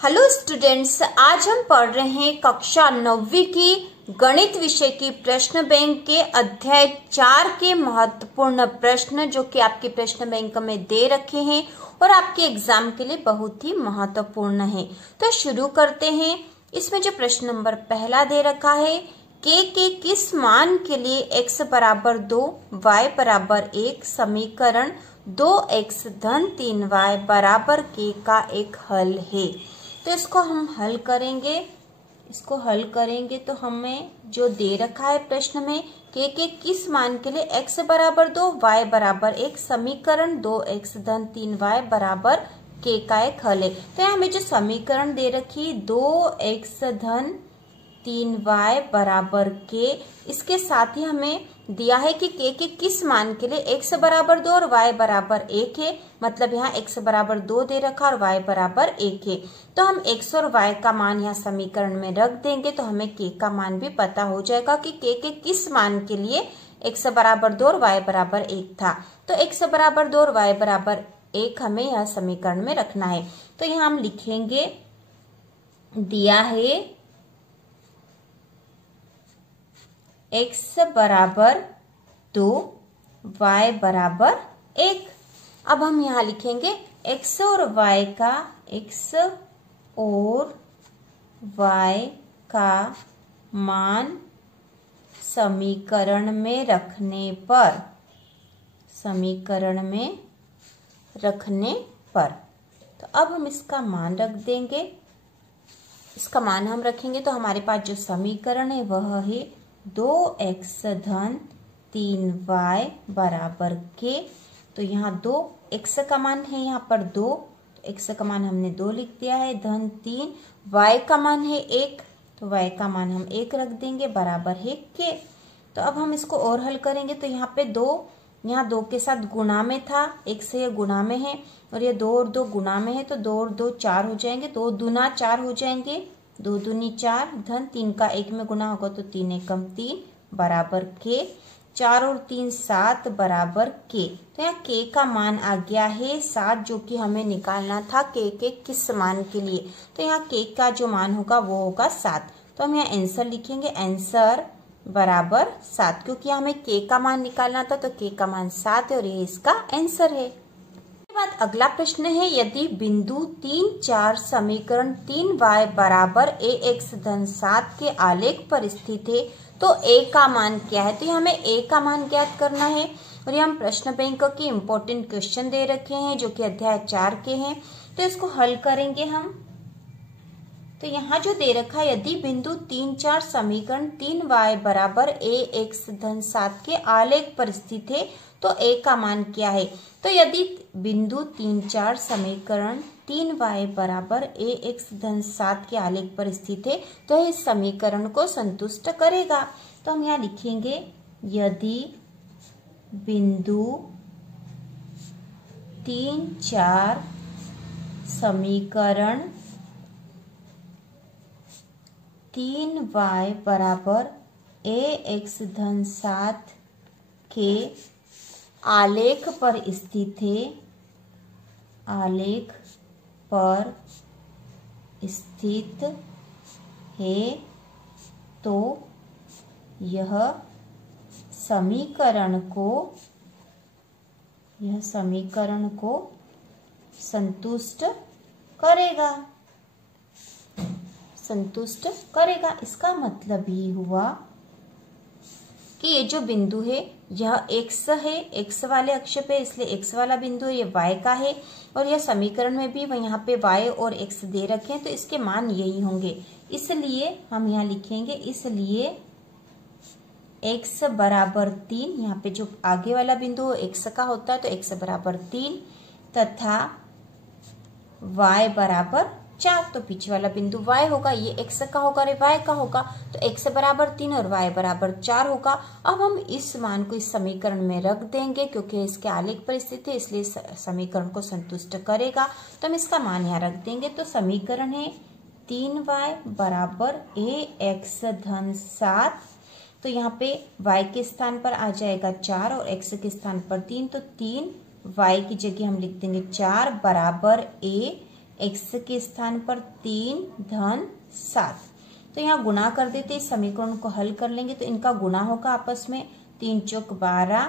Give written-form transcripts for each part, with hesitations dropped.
Hello students, आज हम पढ़ रहे हैं कक्षा 9वीं की गणित विषय की प्रश्न बैंक के अध्याय 4 के महत्वपूर्ण प्रश्न जो कि आपके प्रश्न बैंक में दे रखे हैं और आपके एग्जाम के लिए बहुत ही महत्वपूर्ण है। तो शुरू करते हैं। इसमें जो प्रश्न नंबर पहला दे रखा है, के किस मान के लिए x बराबर 2 y बराबर 1 समीकरण 2x धन 3y बराबर k का एक हल है। तो इसको हम हल करेंगे। तो हमें जो दे रखा है प्रश्न में, के किस मान के लिए x बराबर 2 y बराबर 1 समीकरण 2x धन 3y बराबर k का एक हल है। तो यहाँ हमें जो समीकरण दे रखी 2x धन 3y बराबर k, इसके साथ ही हमें दिया है कि के किस मान के लिए x बराबर 2 और y बराबर 1 है। मतलब यहाँ x बराबर 2 दे रखा और y बराबर 1 है। तो हम x और y का मान यहाँ समीकरण में रख देंगे तो हमें k का मान भी पता हो जाएगा कि के किस मान के लिए x बराबर 2 और y बराबर 1 था। तो x बराबर 2 और y बराबर 1 हमें यह समीकरण में रखना है। तो यहाँ हम लिखेंगे, दिया है x बराबर 2 y बराबर 1। अब हम यहाँ लिखेंगे x और y का मान समीकरण में रखने पर तो अब हम इसका मान रख देंगे। इसका मान हम रखेंगे तो हमारे पास जो समीकरण है वह है 2x धन 3y बराबर k। तो यहाँ 2x का मान है यहाँ पर 2, तो x का मान हमने 2 लिख दिया है, धन 3, y का मान है 1, तो y का मान हम 1 रख देंगे बराबर है k। तो अब हम इसको और हल करेंगे तो यहाँ पे 2, यहाँ 2 के साथ गुणा में था, 1 से ये गुणा में है और ये 2 और 2 गुणा में है, तो 2 और 2 4 हो जाएंगे, 2 दूना 4 हो जाएंगे, 2 दूनी 4, धन 3 का 1 में गुणा होगा तो 3 एकम 3 बराबर k, 4 और 3 7 बराबर k। तो यहाँ k का मान आ गया है 7, जो कि हमें निकालना था के किस मान के लिए। तो यहाँ k का जो मान होगा वो होगा 7। तो हम यहाँ आंसर लिखेंगे, आंसर बराबर 7, क्योंकि हमें k का मान निकालना था तो k का मान 7 है और ये इसका आंसर है। बाद अगला प्रश्न है, यदि बिंदु 3 4 समीकरण 3y बराबर ax धन 7 के आलेख पर स्थित है तो a का मान क्या है। तो ये हमें a का मान ज्ञात करना है और ये हम प्रश्न बैंक के इम्पोर्टेंट क्वेश्चन दे रखे हैं जो कि अध्याय 4 के हैं। तो इसको हल करेंगे हम। तो यहाँ जो दे रखा है, यदि बिंदु 3 4 समीकरण 3y बराबर ax धन 7 के आलेख पर स्थित है तो a का मान क्या है। तो यदि बिंदु 3 4 समीकरण 3y बराबर ax धन 7 के आलेख पर स्थित है तो इस समीकरण को संतुष्ट करेगा। तो हम यहाँ लिखेंगे, यदि बिंदु 3 4 समीकरण 3y बराबर ax धन 7 के आलेख पर स्थित है तो यह समीकरण को संतुष्ट करेगा। इसका मतलब ये हुआ कि ये जो बिंदु है यह x है, x वाले अक्ष पे, इसलिए x वाला बिंदु है, ये y का है और यह समीकरण में भी यहाँ पे y और x दे रखे हैं तो इसके मान यही होंगे। इसलिए हम यहाँ लिखेंगे, इसलिए x बराबर 3, यहाँ पे जो आगे वाला बिंदु x का होता है तो x बराबर 3 तथा y बराबर 4, तो पीछे वाला बिंदु y होगा, ये x का होगा और y का होगा, तो x बराबर 3 और y बराबर 4 होगा। अब हम इस मान को इस समीकरण में रख देंगे क्योंकि इसके आलेख पर स्थित है, इसलिए समीकरण को संतुष्ट करेगा। तो हम इसका मान यहाँ रख देंगे। तो समीकरण है 3y बराबर ax धन 7, तो यहाँ पे y के स्थान पर आ जाएगा 4 और x के स्थान पर 3, तो 3 y की जगह हम लिख देंगे 4 बराबर a x के स्थान पर 3 धन 7। तो यहाँ गुणा कर देते, इस समीकरण को हल कर लेंगे तो इनका गुणा होगा आपस में, 3 चौक 12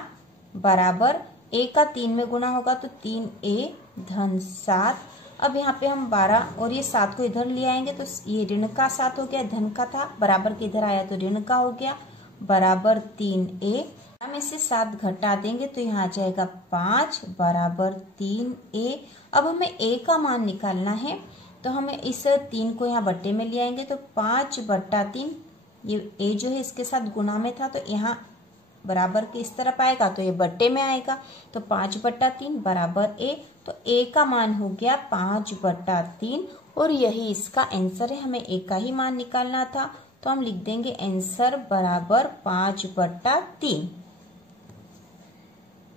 बराबर a का 3 में गुणा होगा तो 3a धन 7। अब यहाँ पे हम 12 और ये 7 को इधर ले आएंगे तो ये ऋण का 7 हो गया, धन का था, बराबर के इधर आया तो ऋण का हो गया, बराबर 3a। हम इसे 7 घटा देंगे तो यहाँ आ जाएगा 5 बराबर 3a। अब हमें a का मान निकालना है तो हमें इस 3 को यहाँ बट्टे में ले आएंगे तो 5 बट्टा 3, ये a जो है इसके साथ गुणा में था तो यहाँ बराबर के इस तरफ आएगा तो ये बट्टे में आएगा, तो 5 बट्टा 3 बराबर a। तो a का मान हो गया 5 बट्टा 3 और यही इसका आंसर है। हमें a का ही मान निकालना था तो हम लिख देंगे आंसर बराबर 5 बट्टा 3।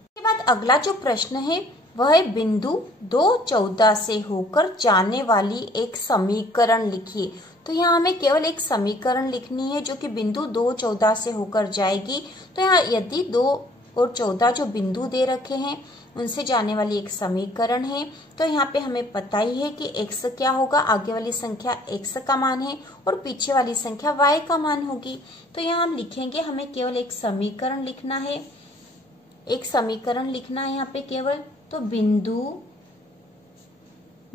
इसके बाद अगला जो प्रश्न है वह है बिंदु 2,14 से होकर जाने वाली एक समीकरण लिखिए। तो यहाँ हमें केवल एक समीकरण लिखनी है जो कि बिंदु 2,14 से होकर जाएगी। तो यहाँ यदि 2 और 14 जो बिंदु दे रखे हैं उनसे जाने वाली एक समीकरण है। तो यहाँ पे हमें पता ही है कि x क्या होगा, आगे वाली संख्या x का मान है और पीछे वाली संख्या y का मान होगी। तो यहाँ हम लिखेंगे, हमें केवल एक समीकरण लिखना है, एक समीकरण लिखना है यहाँ पे केवल। तो बिंदु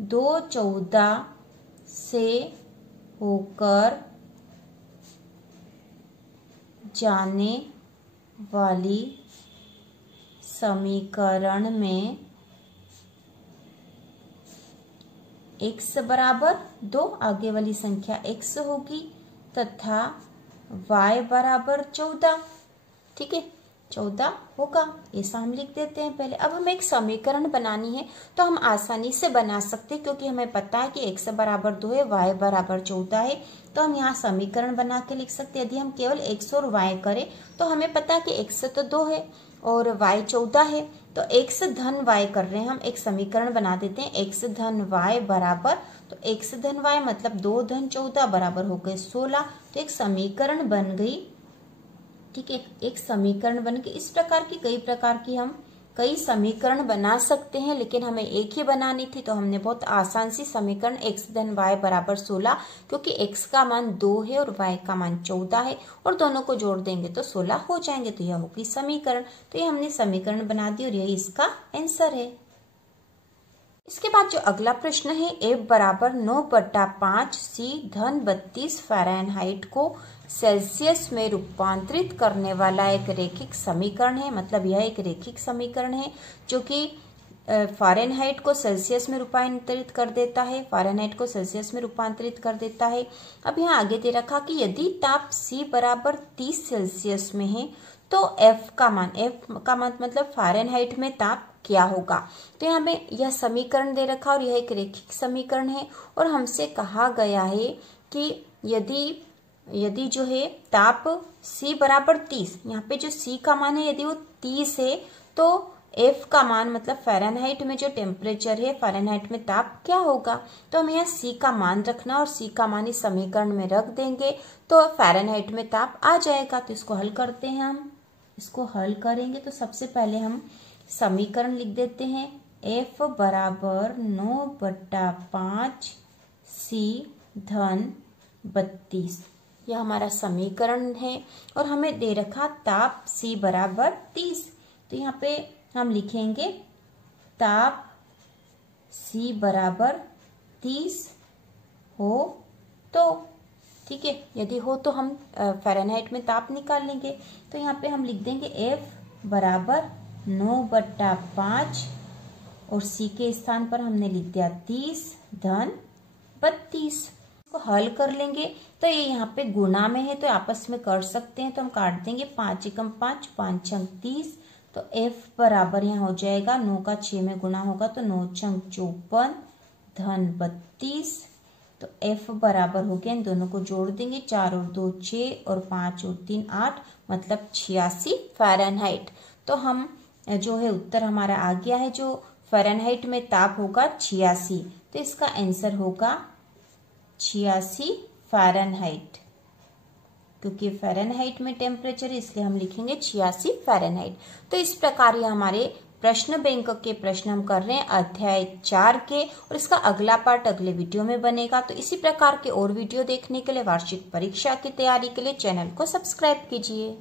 2,14 से होकर जाने वाली समीकरण में x बराबर 2, आगे वाली संख्या x होगी, तथा y बराबर 14। ठीक है, 14 होगा, ऐसा हम लिख देते हैं पहले। अब हमें एक समीकरण बनानी है तो हम आसानी से बना सकते हैं क्योंकि हमें पता है कि x बराबर 2 है, y बराबर 14 है। तो हम यहाँ समीकरण बना के लिख सकते हैं। यदि हम केवल x और y करें तो हमें पता है कि x तो 2 है और y 14 है, तो x धन y कर रहे हैं, हम एक समीकरण बना देते हैं x धन y बराबर, तो x धन y मतलब 2 धन 14 बराबर हो गए 16। तो एक समीकरण बन गई। ठीक है, एक समीकरण बन के इस प्रकार की हम कई समीकरण बना सकते हैं, लेकिन हमें एक ही बनानी थी तो हमने बहुत आसान सी समीकरण x धन y बराबर 16, क्योंकि x का मान 2 है और y का मान 14 है और दोनों को जोड़ देंगे तो 16 हो जाएंगे, तो यह होगी समीकरण। तो ये हमने समीकरण बना दी और यही इसका आंसर है। इसके बाद जो अगला प्रश्न है, F बराबर 9/5 C धन 32 फ़ारेनहाइट को सेल्सियस में रूपांतरित करने वाला एक रैखिक समीकरण है। मतलब यह एक रैखिक समीकरण है जो कि फ़ारेनहाइट को सेल्सियस में रूपांतरित कर देता है, फ़ारेनहाइट को सेल्सियस में रूपांतरित कर देता है। अब यहाँ आगे दे रखा कि यदि ताप C बराबर 30 सेल्सियस में है तो F का मान मतलब फ़ारेनहाइट में ताप क्या होगा। तो यहाँ में यह समीकरण दे रखा और यह एक रैखिक समीकरण है और हमसे कहा गया है कि यदि जो है ताप C बराबर 30, यहाँ पे जो C का मान है यदि वो 30 है तो F का मान मतलब फ़ारेनहाइट में जो टेम्परेचर है, फ़ारेनहाइट में ताप क्या होगा। तो हमें यहाँ C का मान रखना और C का मान इस समीकरण में रख देंगे तो फ़ारेनहाइट में ताप आ जाएगा। तो इसको हल करते हैं, हम इसको हल करेंगे तो सबसे पहले हम समीकरण लिख देते हैं, F बराबर 9/5 C धन 32, यह हमारा समीकरण है और हमें दे रखा ताप C बराबर 30। तो यहाँ पे हम लिखेंगे ताप C बराबर 30 हो तो, ठीक है, यदि हो तो हम फ़ारेनहाइट में ताप निकाल लेंगे। तो यहाँ पे हम लिख देंगे F बराबर 9/5 और C के स्थान पर हमने लिख दिया 30 धन 32। को हल कर लेंगे तो ये यहाँ पे गुणा में है तो आपस में कर सकते हैं, तो हम काट देंगे 5 एकम 5, 5 छंग 30। तो F बराबर यहाँ हो जाएगा 9 का 6 में गुणा होगा तो 9 छंग 54 धन 32। तो F बराबर हो गया, इन दोनों को जोड़ देंगे, 4 और 2 6 और 5 और 3 8 मतलब 86 फ़ारेनहाइट। तो हम जो है उत्तर हमारा आ गया है, जो फ़ारेनहाइट में ताप होगा 86, तो इसका आंसर होगा 86 फ़ारेनहाइट, क्योंकि फ़ारेनहाइट में टेम्परेचर है इसलिए हम लिखेंगे 86 फ़ारेनहाइट। तो इस प्रकार ये हमारे प्रश्न बैंक के प्रश्न हम कर रहे हैं अध्याय 4 के, और इसका अगला पार्ट अगले वीडियो में बनेगा। तो इसी प्रकार के और वीडियो देखने के लिए, वार्षिक परीक्षा की तैयारी के लिए चैनल को सब्सक्राइब कीजिए।